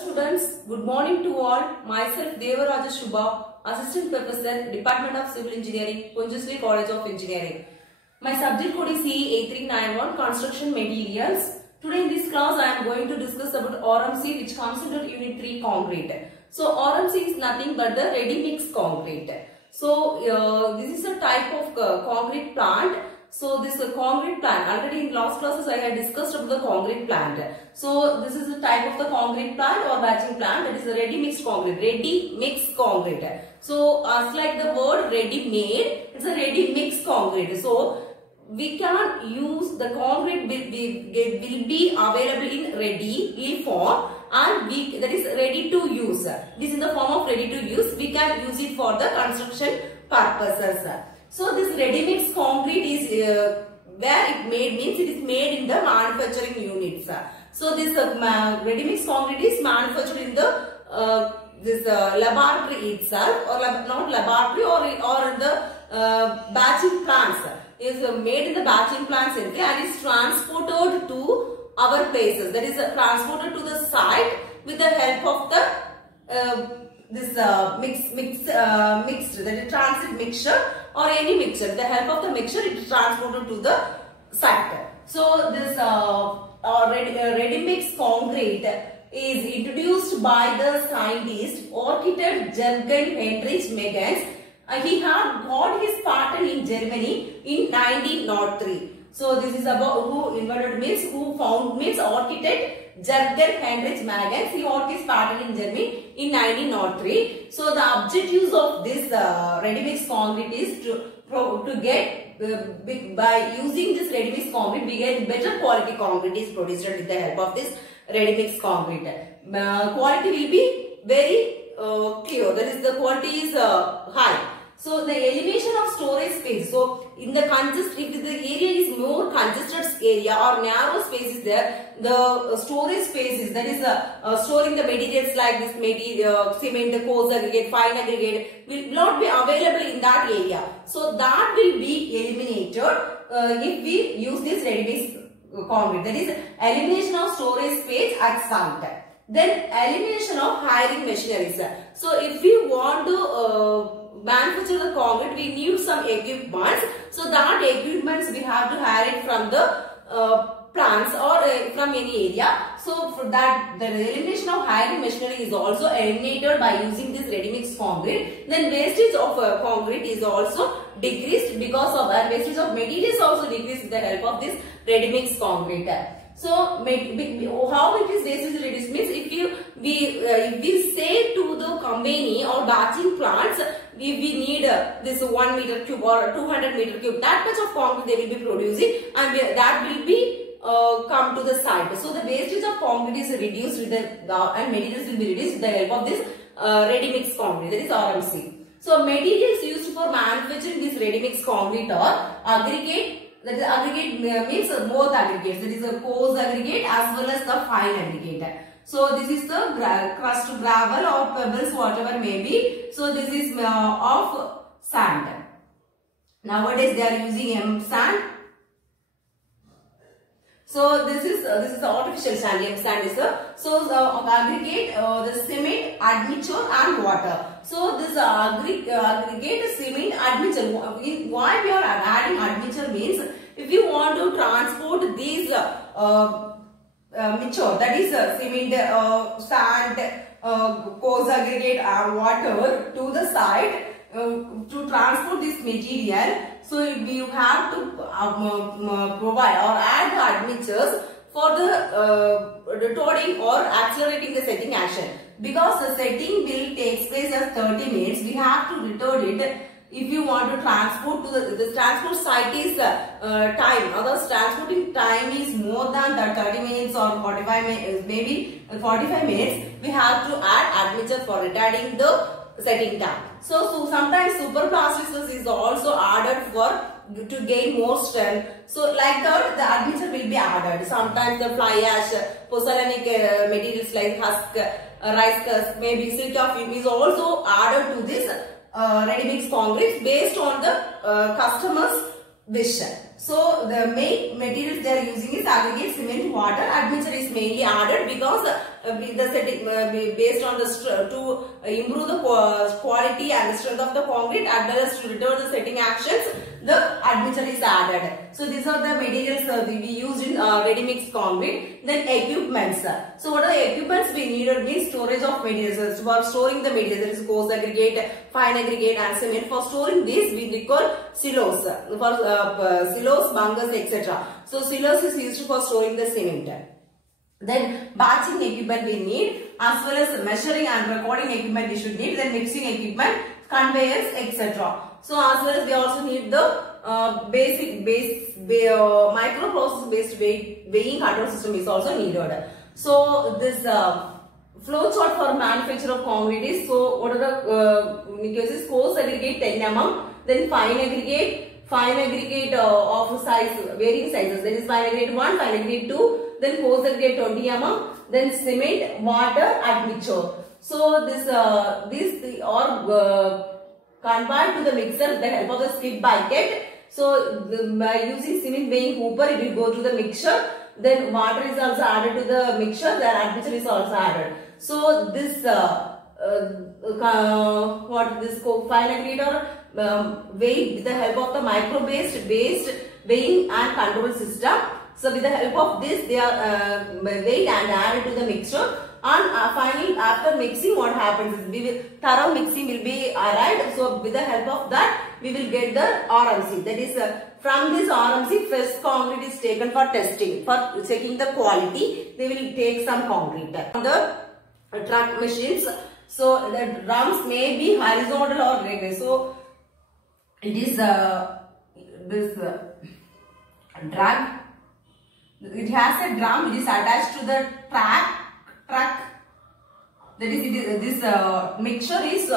Students, good morning to all. Myself Devaraja Shubha, Assistant Professor, Department of Civil Engineering, Pondicherry College of Engineering. My subject code is CE8391 Construction Materials. Today in this class I am going to discuss about RMC, which comes under Unit 3 Concrete. So RMC is nothing but the ready mix concrete. So this is a type of concrete plant. So this concrete plant, already in last classes I had discussed about the concrete plant. So this is the type of the concrete plant or batching plant, that is a ready mixed concrete, ready mixed concrete. So as like the word ready made, it's a ready mixed concrete. So we can use the concrete will be available in ready form, and that is ready to use. This is the form of ready to use. We can use it for the construction purposes. So this ready mix concrete is where it made means it is made in the manufacturing units. So this ready mix concrete is manufactured in the this laboratory itself, or not laboratory, or in the batching plants. Is made in the batching plants and is transported to our places. That is transported to the site with the help of the mixed, that is transit mixture or any mixture. With the help of the mixture, it is transported to the site. So this ready mix concrete is introduced by the scientist, architect Jürgen Heinrich Megens. He had got his patent in Germany in 1903. So this is about who invented means, who found means architect Jürgen Heinrich Megens. He got his patent in Germany in 1903. So the objectives of this ready mix concrete is to get by using this ready mix concrete, we get better quality concrete is produced with the help of this ready mix concrete. Quality will be very clear. That is, the quality is high. So the elimination of storage space. So in the if the area is more congested area or narrow space is there, the storage spaces, that is storing the materials like this material, cement, the coarse aggregate, fine aggregate will not be available in that area. So that will be eliminated if we use this ready mix concrete. That is elimination of storage space at site. Then elimination of hiring machineries. So if we want to manufacture the concrete, we need some equipments. So that equipments we have to hire it from the plants or from any area. So for that, the elimination of hiring machinery is also eliminated by using this ready mix concrete. Then wastage of concrete is also decreased because of that. Wastage of materials also decreased with the help of this ready mix concrete. So how it is wastage reduced means if we say to the company or batching plants, we need this 1 meter cube or 200 meter cube, that much of concrete they will be producing, and that will be come to the site. So the wastage of concrete is reduced with the and materials will be reduced with the help of this ready mix concrete, that is RMC. So materials used for manufacturing this ready mix concrete are aggregate. That is aggregate means both aggregates. That is a coarse aggregate as well as the fine aggregate. So this is the crushed gravel or pebbles, whatever may be. So this is of sand. Nowadays they are using sand. So this is the artificial sand. Sand is aggregate, the cement, admixture and water. So this aggregate, cement, admixture. Why we are adding admixture means if you want to transport these mixture, that is cement, sand, coarse aggregate and water to the site, to transport this material. So you have to provide or add the admixtures for the toning or accelerating the setting action. Because the setting will take place as 30 minutes, we have to return it. If you want to transport to the transport site is time. Others transporting time is more than 30 minutes or 45 minutes, maybe 45 minutes. We have to add admixture for retarding the setting time. So sometimes superplasticity is also added to gain more strength. So like that, the admixture will be added. Sometimes the fly ash, pozzolanic materials like husk, rice husk, maybe silk of is also added to this ready mix concrete based on the customer's wish. So the main materials they are using is aggregate, cement, water. Admixture is mainly added because the setting based on the to improve the quality and the strength of the concrete as well as to return the setting actions. The admixture is added. So these are the materials we used in ready mix concrete. Then equipments. So what are the equipments we needed? Means storage of materials. For storing the materials, there is coarse aggregate, fine aggregate, and cement. For storing this, we require silos. For silos, bunkers, etc. So silos is used for storing the cement. Then batching equipment we need, as well as measuring and recording equipment we should need. Then mixing equipment, conveyors, etc. So as well as we also need the microprocess based weighing control system is also needed. So this flow chart for manufacture of concrete is, so what are the cases? Coarse aggregate 10 mm, then fine aggregate of size, varying sizes, that is fine aggregate 1, fine aggregate 2, then coarse aggregate 20 mm, then cement, water, admixture. So these are conveyed to the mixer with the help of the skid bucket. So by using cement weighing hooper, it will go to the mixture. Then water is also added to the mixture. Then admixture is also added. So this fine aggregate or weighed with the help of the micro-based weighing and control system. So with the help of this, they are weighed and added to the mixture. And finally, after mixing, what happens is thorough mixing will be arrived. So with the help of that, we will get the RMC. That is, from this RMC, fresh concrete is taken for testing, for checking the quality. They will take some concrete from the truck machines. So the drums may be horizontal or vertical. So it is this drag. It has a drum which is attached to the truck. That is, this mixture is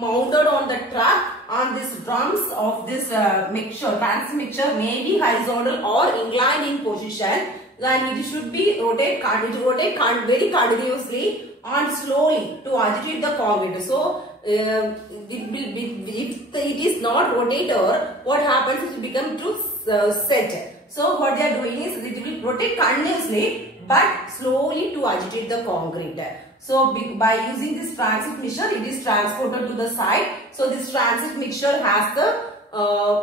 mounted on the truck, and these drums of this mixture may be horizontal or inclined in position, and it should be rotate very continuously and slowly to agitate the concrete. So if it is not rotator, what happens is it becomes to set. So what they are doing is it will rotate continuously but slowly to agitate the concrete. So by using this transit mixture, it is transported to the site. So this transit mixture has the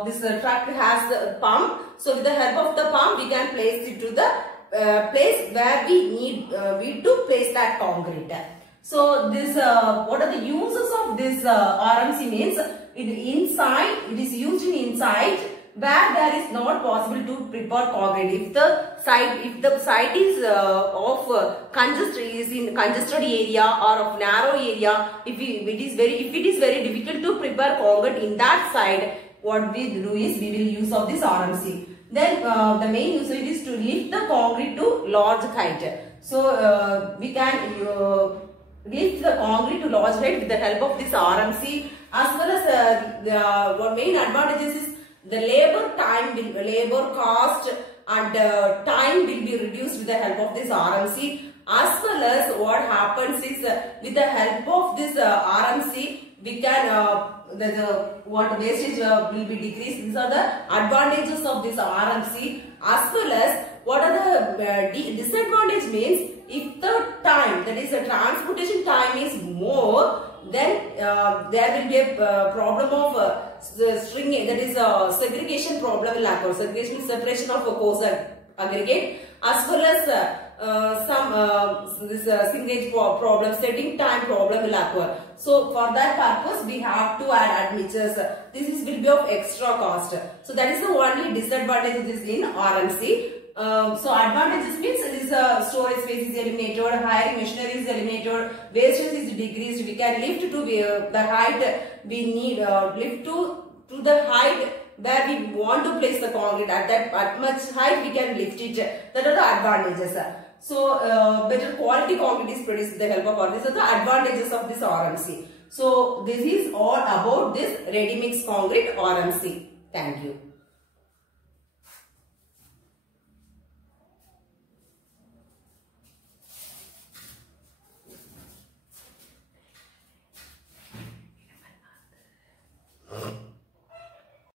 this truck has the pump. So with the help of the pump, we can place it to the place where we need to place that concrete. So this what are the uses of this RMC means? It is used in inside where there is not possible to prepare concrete. If the site is of congested area or of narrow area, if it is very difficult to prepare concrete in that side, what we do is we will use of this RMC. Then the main usage is to lift the concrete to large height. So we can lift the concrete to large height with the help of this RMC. As well as the main advantages is the labor cost and time will be reduced with the help of this RMC. As well as what happens is with the help of this RMC, we can what wastage will be decreased. These are the advantages of this RMC. As well as what are the disadvantage means, if the time, that is the transportation time is more, then there will be a problem of stringing, that is segregation problem will occur. Separation of a coarse aggregate, as well as some this singage problem, setting time problem will occur. So for that purpose, we have to add admixtures. This will be of extra cost. So that is the only disadvantage of this in RMC. So advantages means this storage space is eliminated, hiring machinery is eliminated, wastage is decreased. We can lift to the height we need, lift to the height where we want to place the concrete. At much height we can lift it. That are the advantages. So better quality concrete is produced with the help of all. These are the advantages of this RMC. So this is all about this ready mix concrete RMC. Thank you.